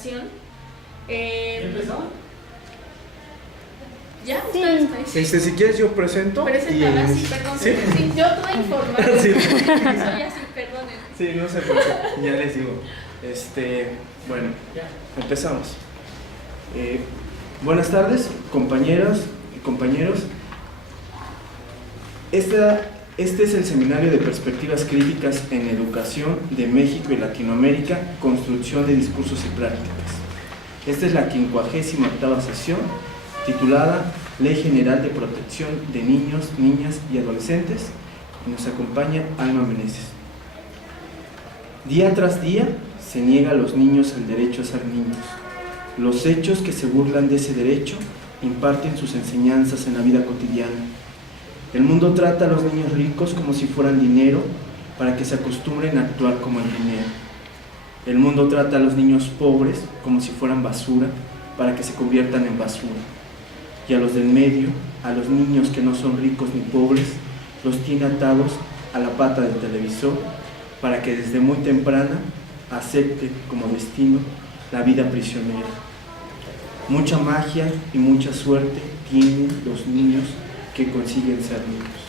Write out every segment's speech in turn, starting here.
educación. ¿Empezó? ¿Ya? Sí. Si quieres yo presento. Preséntala, sí, perdón. ¿Sí? Sí, yo toda informada. Sí. Soy así, perdonen. Sí, no sé por qué, ya les digo. Bueno, empezamos. Buenas tardes, compañeras y compañeros. Este es el Seminario de Perspectivas Críticas en Educación de México y Latinoamérica, Construcción de Discursos y Prácticas. Esta es la 58ª sesión, titulada Ley General de Protección de Niños, Niñas y Adolescentes, y nos acompaña Alma Meneses. Día tras día se niega a los niños el derecho a ser niños. Los hechos que se burlan de ese derecho imparten sus enseñanzas en la vida cotidiana. El mundo trata a los niños ricos como si fueran dinero para que se acostumbren a actuar como el dinero. El mundo trata a los niños pobres como si fueran basura para que se conviertan en basura. Y a los del medio, a los niños que no son ricos ni pobres, los tiene atados a la pata del televisor para que desde muy temprana acepte como destino la vida prisionera. Mucha magia y mucha suerte tienen los niños que consiguen ser niños.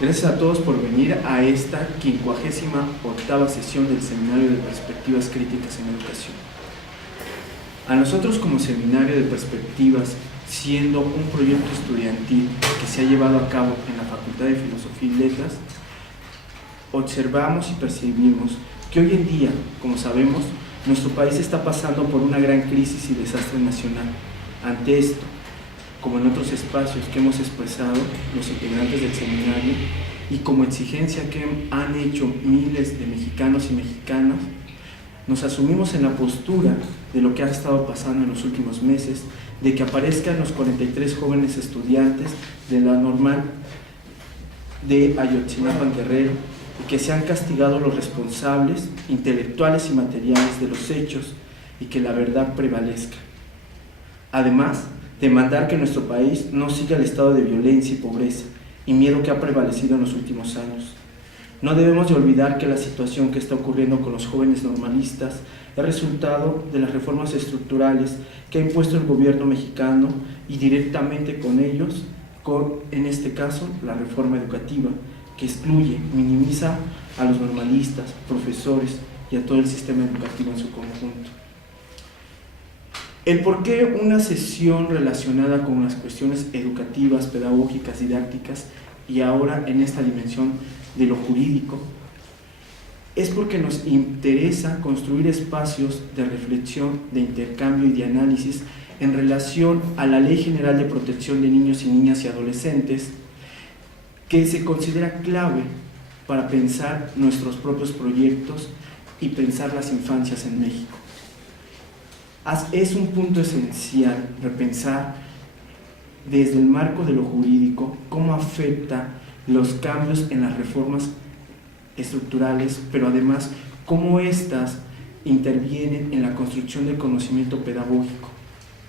Gracias a todos por venir a esta 58ª sesión del Seminario de Perspectivas Críticas en Educación. A nosotros como Seminario de Perspectivas, siendo un proyecto estudiantil que se ha llevado a cabo en la Facultad de Filosofía y Letras, observamos y percibimos que hoy en día, como sabemos, nuestro país está pasando por una gran crisis y desastre nacional. Ante esto, como en otros espacios que hemos expresado los integrantes del seminario y como exigencia que han hecho miles de mexicanos y mexicanas, nos asumimos en la postura de lo que ha estado pasando en los últimos meses, de que aparezcan los 43 jóvenes estudiantes de la normal de Ayotzinapa, Guerrero, y que sean castigados los responsables intelectuales y materiales de los hechos y que la verdad prevalezca. Además, demandar que nuestro país no siga el estado de violencia y pobreza y miedo que ha prevalecido en los últimos años. No debemos de olvidar que la situación que está ocurriendo con los jóvenes normalistas es resultado de las reformas estructurales que ha impuesto el gobierno mexicano y directamente con ellos, en este caso, la reforma educativa, que excluye, minimiza a los normalistas, profesores y a todo el sistema educativo en su conjunto. El por qué una sesión relacionada con las cuestiones educativas, pedagógicas, didácticas y ahora en esta dimensión de lo jurídico, es porque nos interesa construir espacios de reflexión, de intercambio y de análisis en relación a la Ley General de Protección de Niños y Niñas y Adolescentes, que se considera clave para pensar nuestros propios proyectos y pensar las infancias en México. Es un punto esencial repensar desde el marco de lo jurídico cómo afecta los cambios en las reformas estructurales, pero además cómo éstas intervienen en la construcción del conocimiento pedagógico,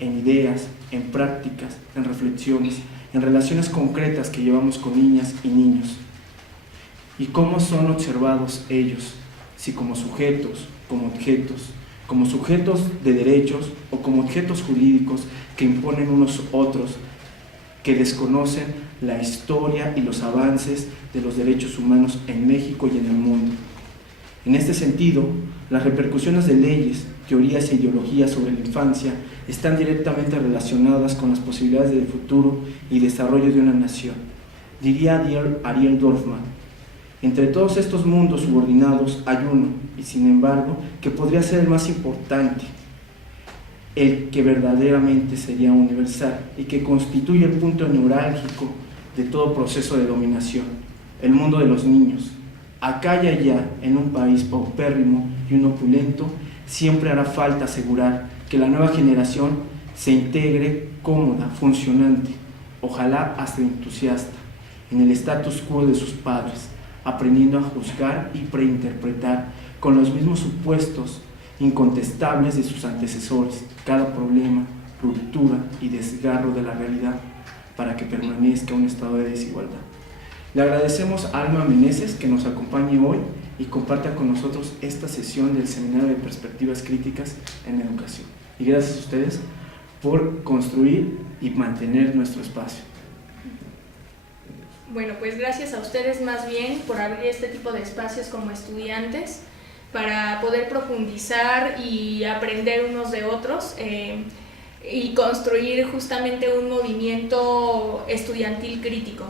en ideas, en prácticas, en reflexiones, en relaciones concretas que llevamos con niñas y niños, y cómo son observados ellos, si como sujetos, como objetos, como sujetos de derechos o como objetos jurídicos que imponen unos otros, que desconocen la historia y los avances de los derechos humanos en México y en el mundo. En este sentido, las repercusiones de leyes, teorías e ideologías sobre la infancia están directamente relacionadas con las posibilidades de futuro y desarrollo de una nación. Diría Ariel Dorfman: entre todos estos mundos subordinados hay uno, y sin embargo, que podría ser el más importante, el que verdaderamente sería universal y que constituye el punto neurálgico de todo proceso de dominación, el mundo de los niños. Acá y allá, en un país paupérrimo y un opulento, siempre hará falta asegurar que la nueva generación se integre cómoda, funcionante, ojalá hasta entusiasta, en el status quo de sus padres, aprendiendo a juzgar y preinterpretar con los mismos supuestos incontestables de sus antecesores cada problema, ruptura y desgarro de la realidad para que permanezca un estado de desigualdad. Le agradecemos a Alma Meneses que nos acompañe hoy y comparta con nosotros esta sesión del Seminario de Perspectivas Críticas en Educación. Y gracias a ustedes por construir y mantener nuestro espacio. Bueno, pues gracias a ustedes más bien por abrir este tipo de espacios como estudiantes para poder profundizar y aprender unos de otros y construir justamente un movimiento estudiantil crítico.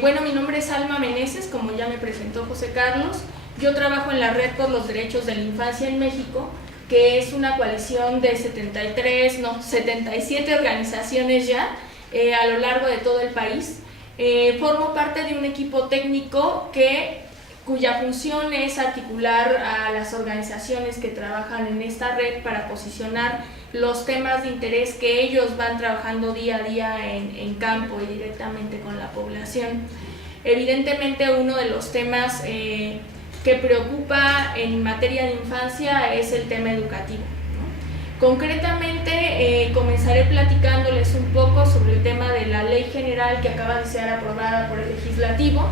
Bueno, mi nombre es Alma Meneses, como ya me presentó José Carlos. Yo trabajo en la Red por los Derechos de la Infancia en México, que es una coalición de 77 organizaciones ya a lo largo de todo el país. Formo parte de un equipo técnico cuya función es articular a las organizaciones que trabajan en esta red para posicionar los temas de interés que ellos van trabajando día a día en campo y directamente con la población. Evidentemente, uno de los temas que preocupa en materia de infancia es el tema educativo, ¿no? Concretamente, comenzaré platicándoles un poco sobre el tema de la Ley General que acaba de ser aprobada por el Legislativo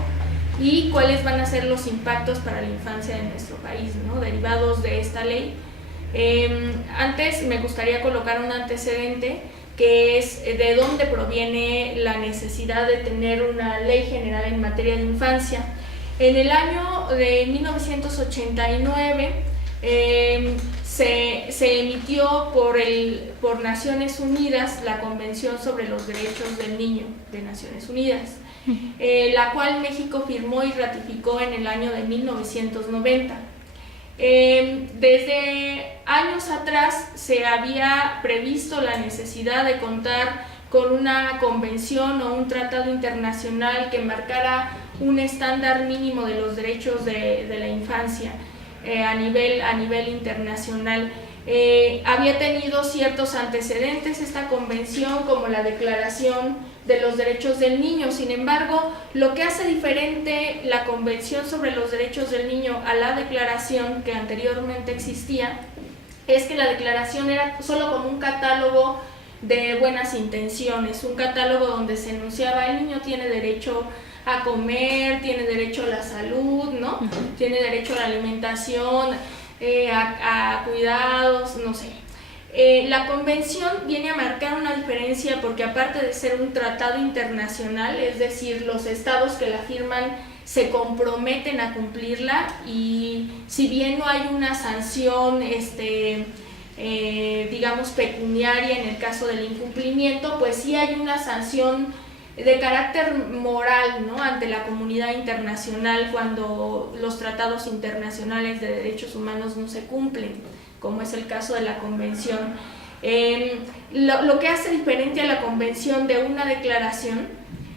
y cuáles van a ser los impactos para la infancia de nuestro país, ¿no?, derivados de esta ley. Antes me gustaría colocar un antecedente, que es de dónde proviene la necesidad de tener una ley general en materia de infancia. En el año de 1989 se emitió por Naciones Unidas la Convención sobre los Derechos del Niño de Naciones Unidas, la cual México firmó y ratificó en el año de 1990. Desde años atrás se había previsto la necesidad de contar con una convención o un tratado internacional que marcara un estándar mínimo de los derechos de la infancia a nivel internacional. Había tenido ciertos antecedentes esta convención, como la Declaración de los Derechos del Niño. Sin embargo, lo que hace diferente la Convención sobre los Derechos del Niño a la declaración que anteriormente existía es que la declaración era solo como un catálogo de buenas intenciones, un catálogo donde se enunciaba: el niño tiene derecho a comer, tiene derecho a la salud, ¿no? Tiene derecho a la alimentación, a cuidados, no sé. La convención viene a marcar una diferencia porque, aparte de ser un tratado internacional, es decir, los estados que la firman se comprometen a cumplirla, y si bien no hay una sanción digamos pecuniaria en el caso del incumplimiento, pues sí hay una sanción de carácter moral, ¿no?, ante la comunidad internacional cuando los tratados internacionales de derechos humanos no se cumplen, como es el caso de la convención. Lo que hace diferente a la convención de una declaración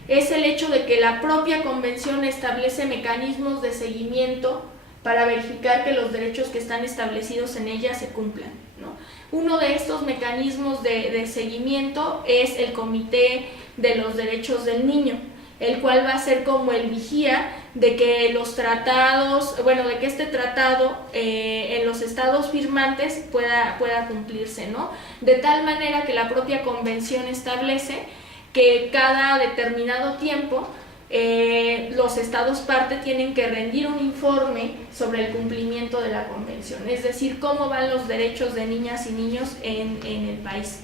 es el hecho de que la propia convención establece mecanismos de seguimiento para verificar que los derechos que están establecidos en ella se cumplan, ¿no? Uno de estos mecanismos de seguimiento es el Comité de los Derechos del Niño, el cual va a ser como el vigía de que los tratados, de que este tratado en los estados firmantes pueda cumplirse, ¿no? De tal manera que la propia convención establece que cada determinado tiempo los estados parte tienen que rendir un informe sobre el cumplimiento de la convención, es decir, cómo van los derechos de niñas y niños en el país.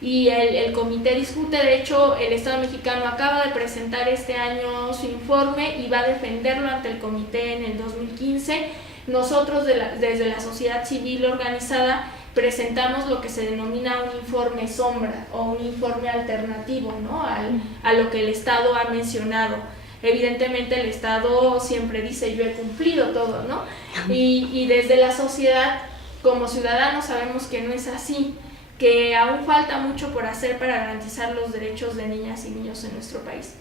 Y el comité discute. De hecho, el Estado mexicano acaba de presentar este año su informe y va a defenderlo ante el comité en el 2015. Nosotros desde la sociedad civil organizada presentamos lo que se denomina un informe sombra o un informe alternativo, ¿no?, a lo que el Estado ha mencionado. Evidentemente el Estado siempre dice: yo he cumplido todo, ¿no? Y desde la sociedad, como ciudadanos, sabemos que no es así, que aún falta mucho por hacer para garantizar los derechos de niñas y niños en nuestro país.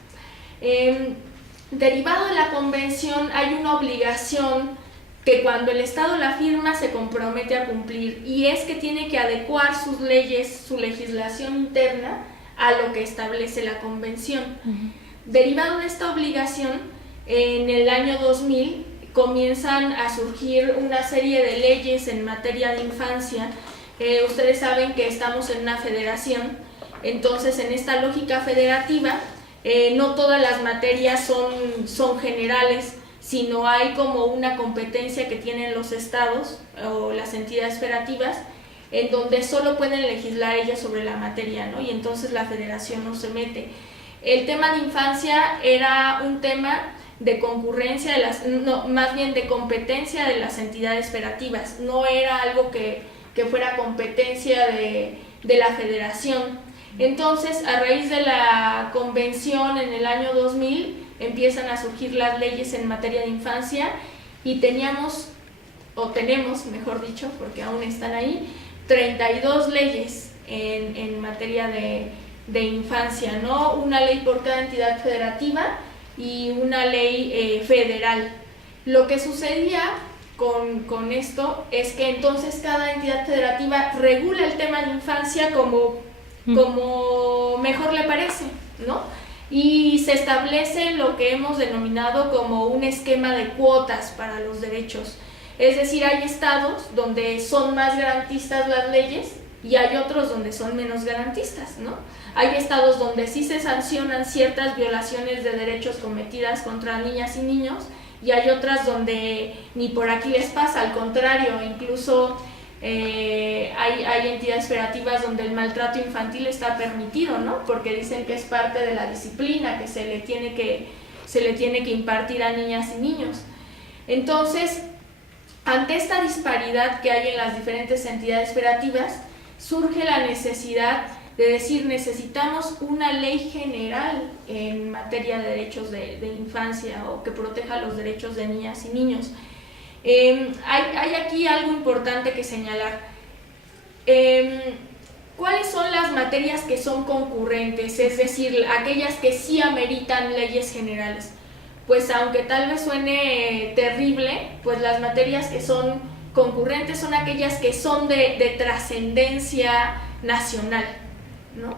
Derivado de la convención hay una obligación que cuando el Estado la firma se compromete a cumplir, y es que tiene que adecuar sus leyes, su legislación interna a lo que establece la convención. Derivado de esta obligación, en el año 2000 comienzan a surgir una serie de leyes en materia de infancia. Ustedes saben que estamos en una federación, entonces en esta lógica federativa no todas las materias son generales, sino hay como una competencia que tienen los estados o las entidades federativas en donde solo pueden legislar ellos sobre la materia, ¿no? Y entonces la federación no se mete. El tema de infancia era un tema de concurrencia, más bien de competencia de las entidades federativas, no era algo que fuera competencia de la federación. Entonces, a raíz de la convención en el año 2000, empiezan a surgir las leyes en materia de infancia y tenemos, mejor dicho, porque aún están ahí, 32 leyes en materia de infancia, ¿no? Una ley por cada entidad federativa y una ley federal. Lo que sucedía con esto es que entonces cada entidad federativa regula el tema de infancia como mejor le parece, ¿no? Y se establece lo que hemos denominado como un esquema de cuotas para los derechos. Es decir, hay estados donde son más garantistas las leyes y hay otros donde son menos garantistas, ¿no? Hay estados donde sí se sancionan ciertas violaciones de derechos cometidas contra niñas y niños y hay otras donde ni por aquí les pasa, al contrario, incluso hay entidades federativas donde el maltrato infantil está permitido, ¿no? Porque dicen que es parte de la disciplina que se le tiene que impartir a niñas y niños. Entonces, ante esta disparidad que hay en las diferentes entidades federativas, surge la necesidad de decir, necesitamos una ley general en materia de derechos de infancia o que proteja los derechos de niñas y niños. Hay aquí algo importante que señalar. ¿Cuáles son las materias que son concurrentes? Es decir, aquellas que sí ameritan leyes generales. Pues aunque tal vez suene terrible, pues las materias que son concurrentes son aquellas que son de trascendencia nacional, ¿no?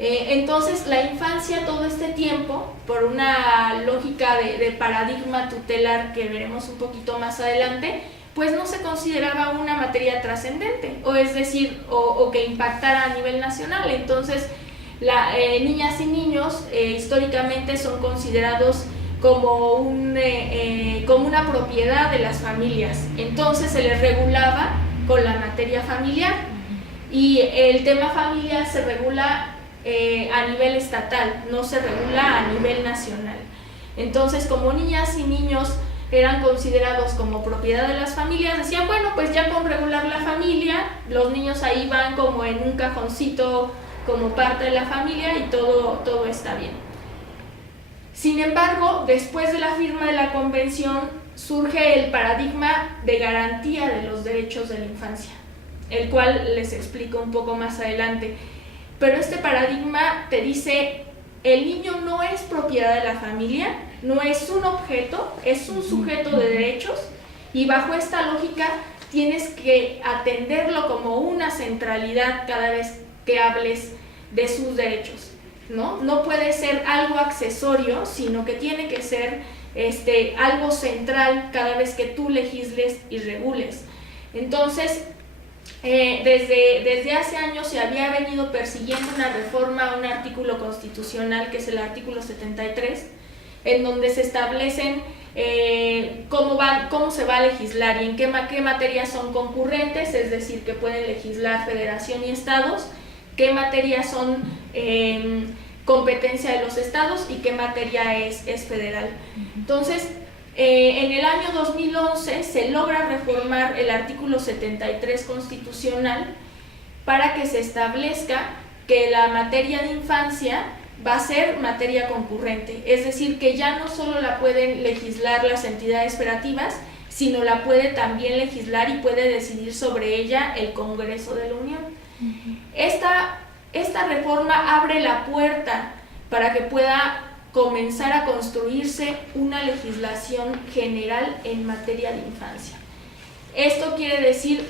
Entonces la infancia todo este tiempo, por una lógica de paradigma tutelar que veremos un poquito más adelante, pues no se consideraba una materia trascendente, o es decir, o que impactara a nivel nacional. Entonces niñas y niños históricamente son considerados como una propiedad de las familias, entonces se les regulaba con la materia familiar y el tema familiar se regula a nivel estatal, no se regula a nivel nacional. Entonces, como niñas y niños eran considerados como propiedad de las familias, decían, bueno, pues ya con regular la familia, los niños ahí van como en un cajoncito como parte de la familia y todo está bien. Sin embargo, después de la firma de la convención, surge el paradigma de garantía de los derechos de la infancia, el cual les explico un poco más adelante. Pero este paradigma te dice, el niño no es propiedad de la familia, no es un objeto, es un sujeto de derechos, y bajo esta lógica tienes que atenderlo como una centralidad cada vez que hables de sus derechos, ¿no? No puede ser algo accesorio, sino que tiene que ser algo central cada vez que tú legisles y regules. Entonces, desde hace años se había venido persiguiendo una reforma a un artículo constitucional, que es el artículo 73, en donde se establecen cómo se va a legislar y en qué materias son concurrentes, es decir, que pueden legislar federación y estados, qué materias son competencia de los estados y qué materia es federal. Entonces, en el año 2011 se logra reformar el artículo 73 constitucional para que se establezca que la materia de infancia va a ser materia concurrente, es decir, que ya no solo la pueden legislar las entidades federativas, sino la puede también legislar y puede decidir sobre ella el Congreso de la Unión. Esta reforma abre la puerta para que pueda comenzar a construirse una legislación general en materia de infancia. Esto quiere decir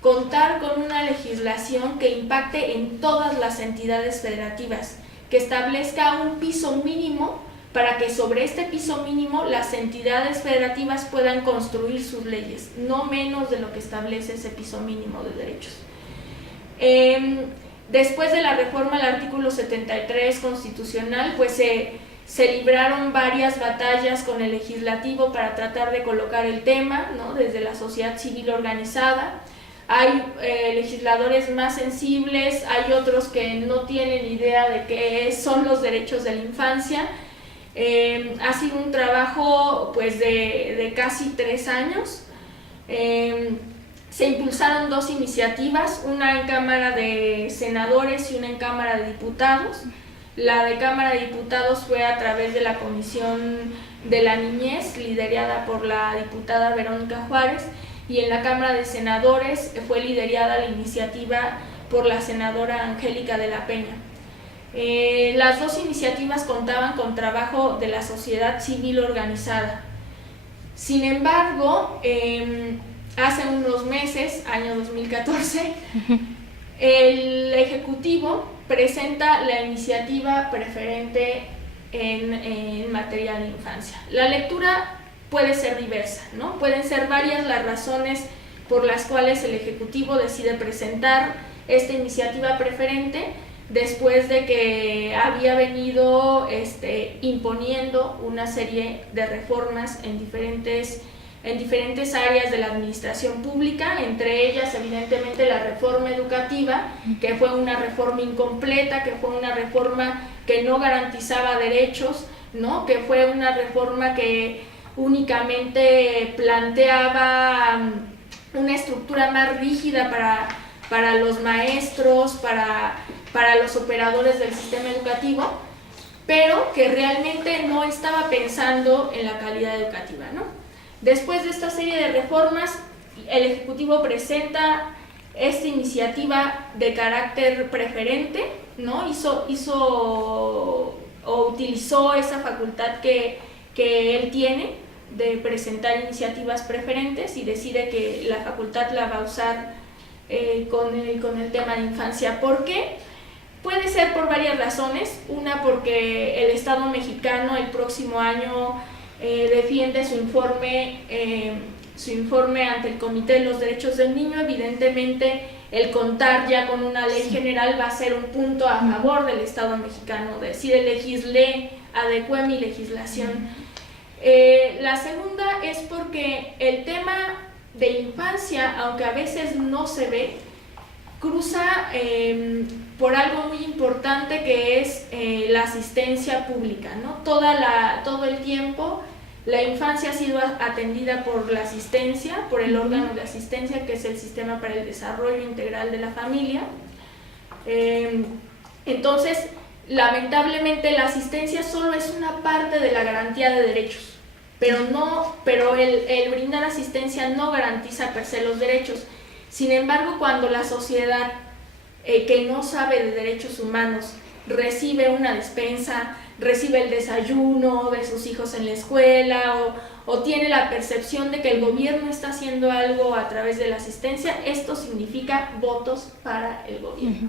contar con una legislación que impacte en todas las entidades federativas, que establezca un piso mínimo para que sobre este piso mínimo las entidades federativas puedan construir sus leyes, no menos de lo que establece ese piso mínimo de derechos. Después de la reforma al artículo 73 constitucional, pues Se libraron varias batallas con el legislativo para tratar de colocar el tema, ¿no? Desde la sociedad civil organizada. Hay legisladores más sensibles, hay otros que no tienen idea de qué son los derechos de la infancia. Ha sido un trabajo pues de casi 3 años. Se impulsaron 2 iniciativas, una en Cámara de Senadores y una en Cámara de Diputados. La de Cámara de Diputados fue a través de la Comisión de la Niñez, liderada por la diputada Verónica Juárez, y en la Cámara de Senadores fue liderada la iniciativa por la senadora Angélica de la Peña. Las 2 iniciativas contaban con trabajo de la sociedad civil organizada. Sin embargo, hace unos meses, año 2014, el Ejecutivo presenta la iniciativa preferente en materia de infancia. La lectura puede ser diversa, ¿no? Pueden ser varias las razones por las cuales el Ejecutivo decide presentar esta iniciativa preferente después de que había venido imponiendo una serie de reformas en diferentes áreas de la administración pública, entre ellas evidentemente la reforma educativa, que fue una reforma incompleta, que fue una reforma que no garantizaba derechos, ¿no? Que fue una reforma que únicamente planteaba una estructura más rígida para los maestros, para los operadores del sistema educativo, pero que realmente no estaba pensando en la calidad educativa, ¿no? Después de esta serie de reformas, el Ejecutivo presenta esta iniciativa de carácter preferente, ¿no? Utilizó esa facultad que él tiene de presentar iniciativas preferentes y decide que la facultad la va a usar con el tema de infancia. ¿Por qué? Puede ser por varias razones. Una, porque el Estado mexicano el próximo año defiende su informe ante el Comité de los Derechos del Niño. Evidentemente, el contar ya con una ley general va a ser un punto a favor del Estado mexicano, decir, legislé, adecué mi legislación. La segunda es porque el tema de infancia, aunque a veces no se ve, cruza por algo muy importante que es la asistencia pública, ¿no? Todo el tiempo la infancia ha sido atendida por la asistencia, por el órgano de asistencia, que es el Sistema para el Desarrollo Integral de la Familia. Entonces, lamentablemente la asistencia solo es una parte de la garantía de derechos, pero el brindar asistencia no garantiza per se los derechos. Sin embargo, cuando la sociedad que no sabe de derechos humanos recibe una despensa, recibe el desayuno de sus hijos en la escuela o tiene la percepción de que el gobierno está haciendo algo a través de la asistencia, esto significa votos para el gobierno,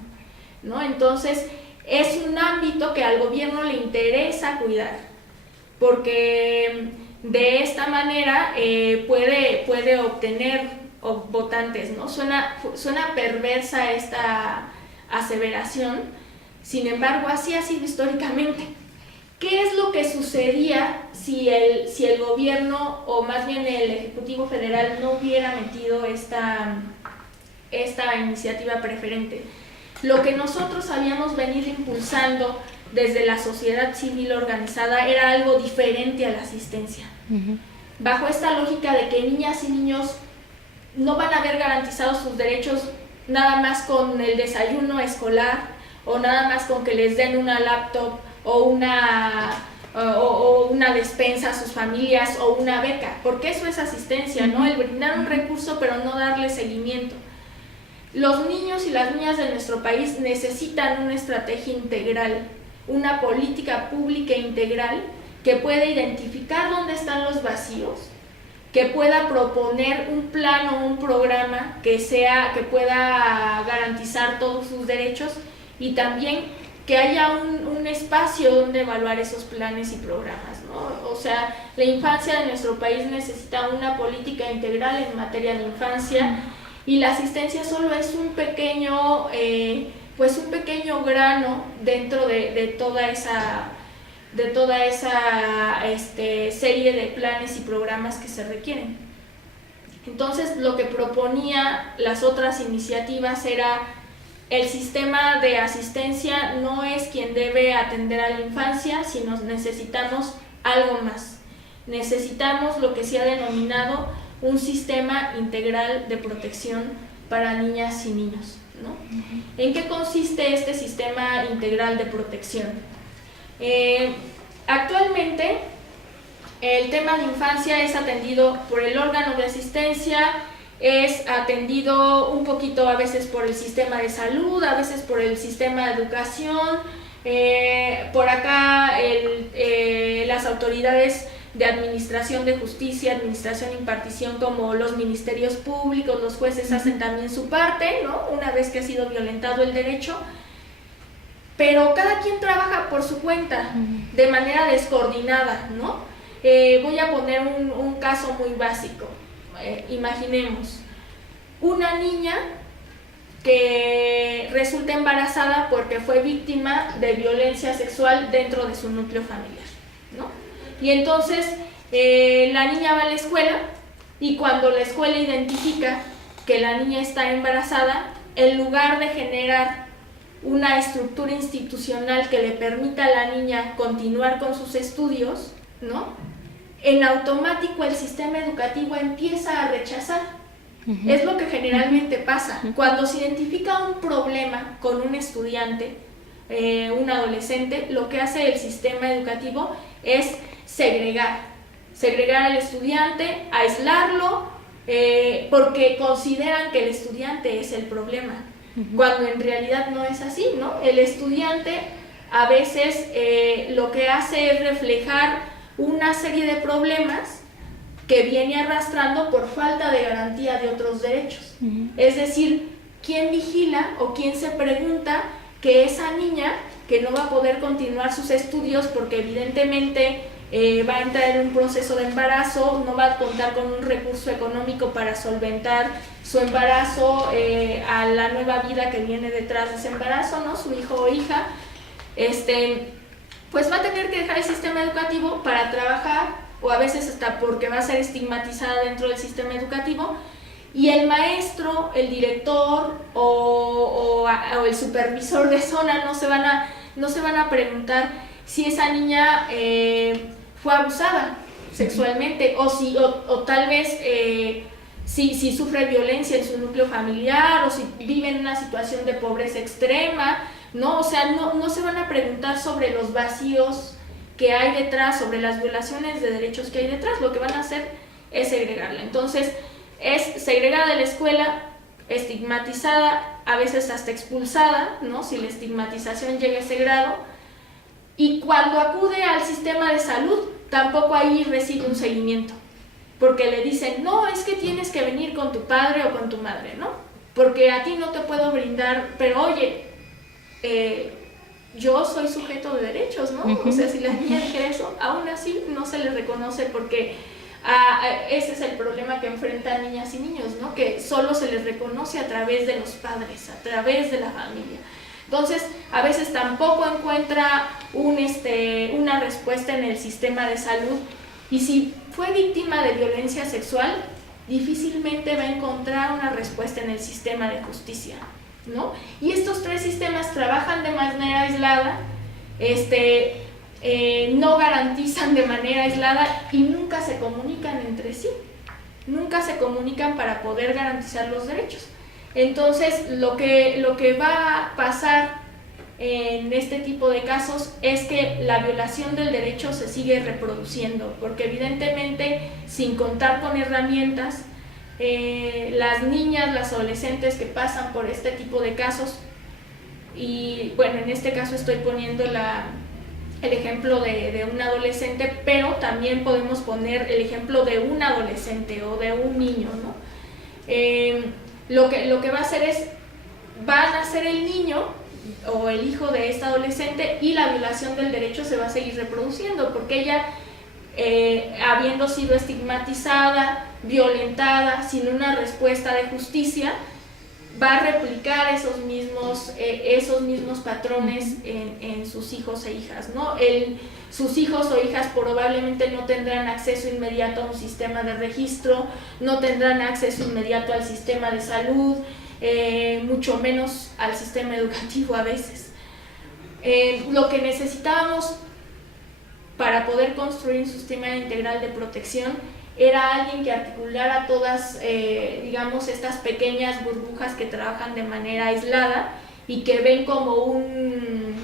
¿no? Entonces, es un ámbito que al gobierno le interesa cuidar, porque de esta manera puede obtener votantes, ¿no? Suena perversa esta aseveración, sin embargo, así ha sido históricamente. ¿Qué es lo que sucedía si el gobierno, o más bien el Ejecutivo Federal, no hubiera metido esta iniciativa preferente? Lo que nosotros habíamos venido impulsando desde la sociedad civil organizada era algo diferente a la asistencia. Bajo esta lógica de que niñas y niños no van a ver garantizados sus derechos nada más con el desayuno escolar o nada más con que les den una laptop o una despensa a sus familias o una beca, porque eso es asistencia, ¿no? El brindar un recurso pero no darle seguimiento. Los niños y las niñas de nuestro país necesitan una estrategia integral, una política pública integral que pueda identificar dónde están los vacíos, que pueda proponer un plan o un programa que pueda garantizar todos sus derechos y también que haya un espacio donde evaluar esos planes y programas, ¿no? O sea, la infancia de nuestro país necesita una política integral en materia de infancia y la asistencia solo es un pequeño grano dentro de toda esa de toda esa serie de planes y programas que se requieren. Entonces, lo que proponía las otras iniciativas era: el sistema de asistencia no es quien debe atender a la infancia, sino necesitamos algo más. Necesitamos lo que se ha denominado un sistema integral de protección para niñas y niños, ¿no? ¿En qué consiste este sistema integral de protección? Actualmente, el tema de infancia es atendido por el órgano de asistencia, es atendido un poquito a veces por el sistema de salud, a veces por el sistema de educación, por acá las autoridades de administración de justicia, administración e impartición, como los ministerios públicos, los jueces, hacen también su parte, ¿no? Una vez que ha sido violentado el derecho, pero cada quien trabaja por su cuenta, de manera descoordinada, ¿no? Voy a poner un caso muy básico. Imaginemos una niña que resulta embarazada porque fue víctima de violencia sexual dentro de su núcleo familiar, ¿no? Y entonces la niña va a la escuela, y cuando la escuela identifica que la niña está embarazada, en lugar de generar una estructura institucional que le permita a la niña continuar con sus estudios, ¿no?, en automático el sistema educativo empieza a rechazar. Es lo que generalmente pasa. Cuando se identifica un problema con un estudiante, un adolescente, lo que hace el sistema educativo es segregar al estudiante, aislarlo, porque consideran que el estudiante es el problema, cuando en realidad no es así, ¿no? El estudiante a veces lo que hace es reflejar una serie de problemas que viene arrastrando por falta de garantía de otros derechos. Es decir, ¿quién vigila o quién se pregunta que esa niña, que no va a poder continuar sus estudios porque evidentemente va a entrar en un proceso de embarazo, no va a contar con un recurso económico para solventar su embarazo, a la nueva vida que viene detrás de ese embarazo, ¿no?, su hijo o hija, pues va a tener que dejar el sistema educativo para trabajar, o a veces hasta porque va a ser estigmatizada dentro del sistema educativo, y el maestro, el director o el supervisor de zona no se van a preguntar si esa niña fue abusada sexualmente, o tal vez si sufre violencia en su núcleo familiar, o si vive en una situación de pobreza extrema, ¿no? O sea, no se van a preguntar sobre los vacíos que hay detrás, sobre las violaciones de derechos que hay detrás. Lo que van a hacer es segregarla. Entonces, es segregada de la escuela, estigmatizada, a veces hasta expulsada, ¿no?, si la estigmatización llega a ese grado, y cuando acude al sistema de salud, tampoco ahí recibe un seguimiento, porque le dicen: no, es que tienes que venir con tu padre o con tu madre, ¿no?, porque a ti no te puedo brindar, pero oye, yo soy sujeto de derechos, ¿no? O sea, si la niña dijera eso, aún así no se le reconoce, porque ese es el problema que enfrentan niñas y niños, ¿no?, que solo se les reconoce a través de los padres, a través de la familia. Entonces, a veces tampoco encuentra una respuesta en el sistema de salud, y si fue víctima de violencia sexual, difícilmente va a encontrar una respuesta en el sistema de justicia, ¿no? Y estos tres sistemas trabajan de manera aislada, no garantizan de manera aislada y nunca se comunican entre sí, nunca se comunican para poder garantizar los derechos. Entonces, lo que va a pasar en este tipo de casos es que la violación del derecho se sigue reproduciendo, porque evidentemente, sin contar con herramientas, las niñas, las adolescentes que pasan por este tipo de casos, y bueno, en este caso estoy poniendo el ejemplo de un adolescente, pero también podemos poner el ejemplo de un adolescente o de un niño, ¿no? Lo que va a hacer es, va a nacer el niño o el hijo de esta adolescente, y la violación del derecho se va a seguir reproduciendo, porque ella, habiendo sido estigmatizada, violentada, sin una respuesta de justicia, va a replicar esos mismos patrones en sus hijos e hijas, ¿no? Sus hijos o hijas probablemente no tendrán acceso inmediato a un sistema de registro, no tendrán acceso inmediato al sistema de salud, mucho menos al sistema educativo a veces. Lo que necesitábamos para poder construir un sistema integral de protección era alguien que articulara todas, digamos, estas pequeñas burbujas que trabajan de manera aislada y que ven como un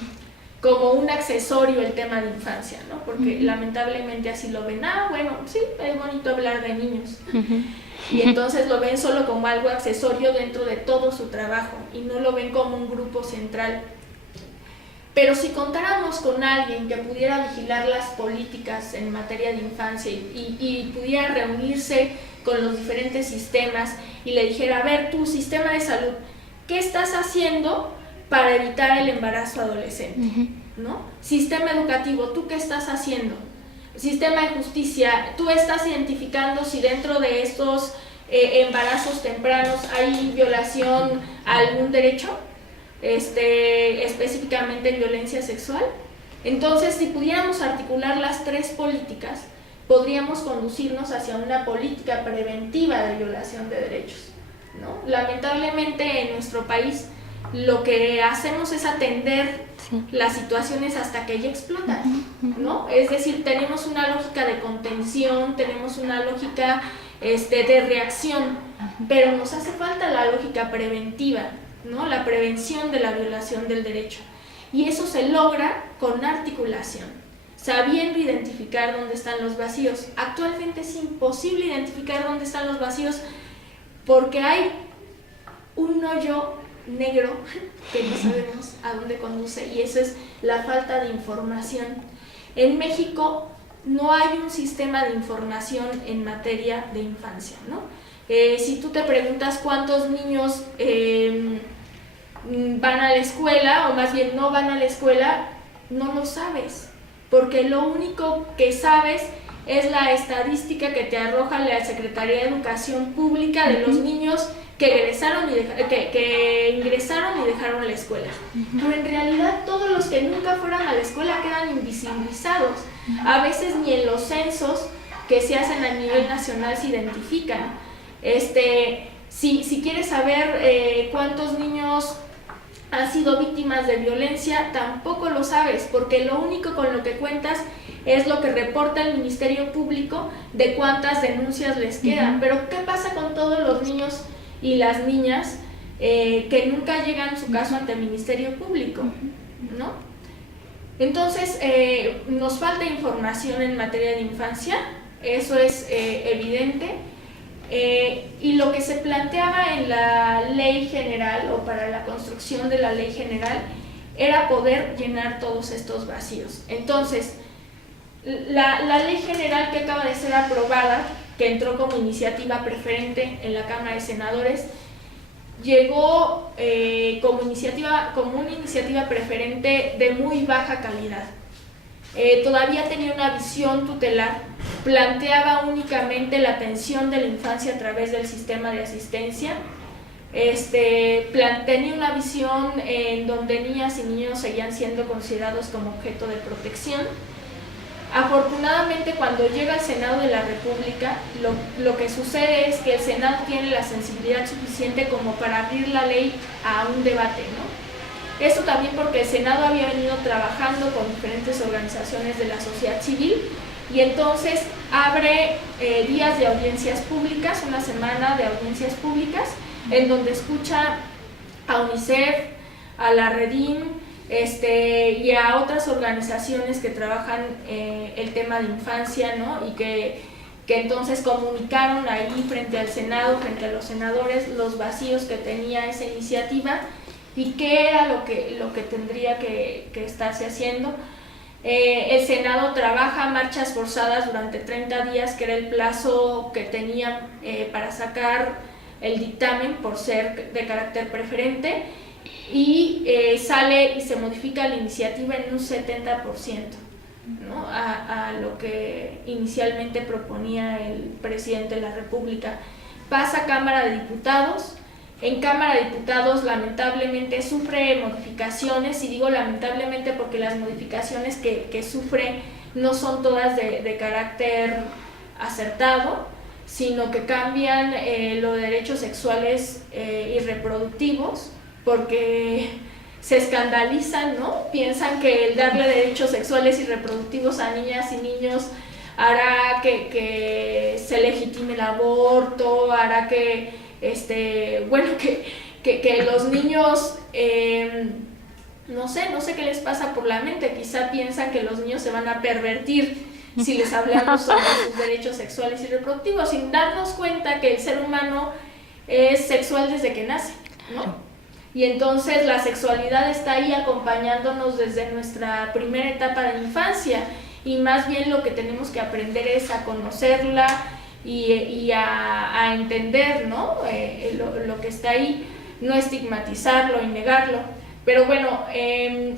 accesorio el tema de infancia, ¿no? Porque lamentablemente así lo ven. Bueno, sí, es bonito hablar de niños. Y entonces lo ven solo como algo accesorio dentro de todo su trabajo y no lo ven como un grupo central. Pero si contáramos con alguien que pudiera vigilar las políticas en materia de infancia y pudiera reunirse con los diferentes sistemas y le dijera, a ver, tu sistema de salud, ¿qué estás haciendo para evitar el embarazo adolescente? ¿No? Sistema educativo, ¿tú qué estás haciendo? Sistema de justicia, ¿tú estás identificando si dentro de estos embarazos tempranos hay violación a algún derecho? Específicamente violencia sexual. Entonces, si pudiéramos articular las tres políticas, podríamos conducirnos hacia una política preventiva de violación de derechos, ¿no? Lamentablemente en nuestro país lo que hacemos es atender las situaciones hasta que ya explotan, ¿no? Es decir, tenemos una lógica de contención, tenemos una lógica de reacción, pero nos hace falta la lógica preventiva, ¿no? La prevención de la violación del derecho. Y eso se logra con articulación, sabiendo identificar dónde están los vacíos. Actualmente es imposible identificar dónde están los vacíos porque hay un hoyo negro que no sabemos a dónde conduce, y eso es la falta de información. En México no hay un sistema de información en materia de infancia, ¿no? Si tú te preguntas cuántos niños van a la escuela, o más bien no van a la escuela, no lo sabes, porque lo único que sabes es la estadística que te arroja la Secretaría de Educación Pública de los niños que ingresaron y dejaron la escuela. Pero en realidad todos los que nunca fueron a la escuela quedan invisibilizados. A veces ni en los censos que se hacen a nivel nacional se identifican. Si quieres saber cuántos niños han sido víctimas de violencia, tampoco lo sabes, porque lo único con lo que cuentas es lo que reporta el Ministerio Público de cuántas denuncias les quedan. Pero ¿qué pasa con todos los niños y las niñas que nunca llegan su caso ante el Ministerio Público, ¿no? Entonces, nos falta información en materia de infancia, eso es evidente. Y lo que se planteaba en la ley general, o para la construcción de la ley general, era poder llenar todos estos vacíos. Entonces, la ley general que acaba de ser aprobada, que entró como iniciativa preferente en la Cámara de Senadores, llegó como una iniciativa preferente de muy baja calidad. Todavía tenía una visión tutelar, planteaba únicamente la atención de la infancia a través del sistema de asistencia, tenía una visión en donde niñas y niños seguían siendo considerados como objeto de protección. Afortunadamente, cuando llega al Senado de la República, lo que sucede es que el Senado tiene la sensibilidad suficiente como para abrir la ley a un debate, ¿no? Eso también porque el Senado había venido trabajando con diferentes organizaciones de la sociedad civil, y entonces abre días de audiencias públicas, una semana de audiencias públicas, en donde escucha a UNICEF, a la Redim, y a otras organizaciones que trabajan el tema de infancia, ¿no? Y que entonces comunicaron ahí frente al Senado, frente a los senadores, los vacíos que tenía esa iniciativa y qué era lo que tendría que estarse haciendo. El Senado trabaja marchas forzadas durante 30 días, que era el plazo que tenían para sacar el dictamen por ser de carácter preferente, y sale y se modifica la iniciativa en un 70%, ¿no? a lo que inicialmente proponía el presidente de la República. Pasa a Cámara de Diputados, en Cámara de Diputados lamentablemente sufre modificaciones, y digo lamentablemente porque las modificaciones que sufre no son todas de carácter acertado, sino que cambian los derechos sexuales y reproductivos, porque se escandalizan, ¿no? Piensan que el darle derechos sexuales y reproductivos a niñas y niños hará que se legitime el aborto, hará que los niños, no sé qué les pasa por la mente, quizá piensan que los niños se van a pervertir si les hablamos sobre sus derechos sexuales y reproductivos, sin darnos cuenta que el ser humano es sexual desde que nace, ¿no? Y entonces la sexualidad está ahí acompañándonos desde nuestra primera etapa de infancia, y más bien lo que tenemos que aprender es a conocerla y a entender, ¿no? Lo que está ahí, no estigmatizarlo y negarlo. Pero bueno,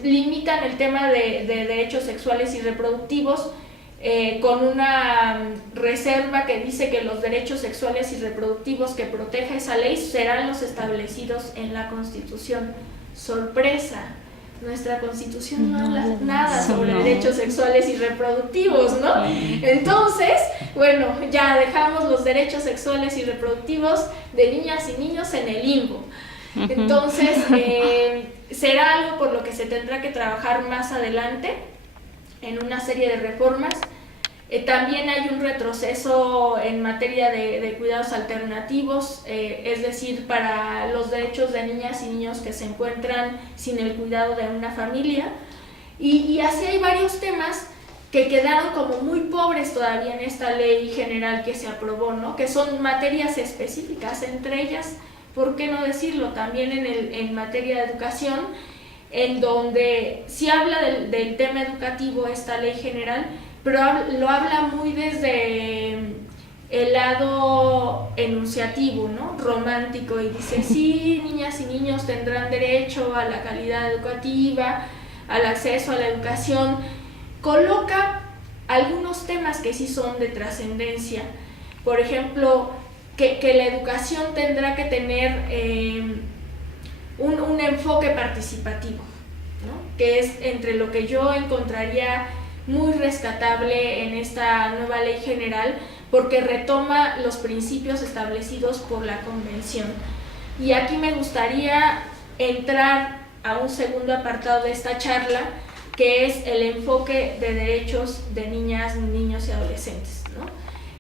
limitan el tema de derechos sexuales y reproductivos con una reserva que dice que los derechos sexuales y reproductivos que proteja esa ley serán los establecidos en la Constitución. Sorpresa, nuestra Constitución no habla nada sobre derechos sexuales y reproductivos, ¿no? Entonces, bueno, ya dejamos los derechos sexuales y reproductivos de niñas y niños en el limbo. Entonces, será algo por lo que se tendrá que trabajar más adelante en una serie de reformas. También hay un retroceso en materia de cuidados alternativos, es decir, para los derechos de niñas y niños que se encuentran sin el cuidado de una familia. Y así hay varios temas que quedaron como muy pobres todavía en esta ley general que se aprobó, ¿no? Que son materias específicas, entre ellas, ¿por qué no decirlo?, también en materia de educación, en donde sí habla del tema educativo esta ley general, pero lo habla muy desde el lado enunciativo, ¿no?, romántico, y dice, sí, niñas y niños tendrán derecho a la calidad educativa, al acceso a la educación. Coloca algunos temas que sí son de trascendencia, por ejemplo, que la educación tendrá que tener un enfoque participativo, ¿no?, que es entre lo que yo encontraría muy rescatable en esta nueva ley general, porque retoma los principios establecidos por la Convención. Y aquí me gustaría entrar a un segundo apartado de esta charla, que es el enfoque de derechos de niñas, niños y adolescentes, ¿no?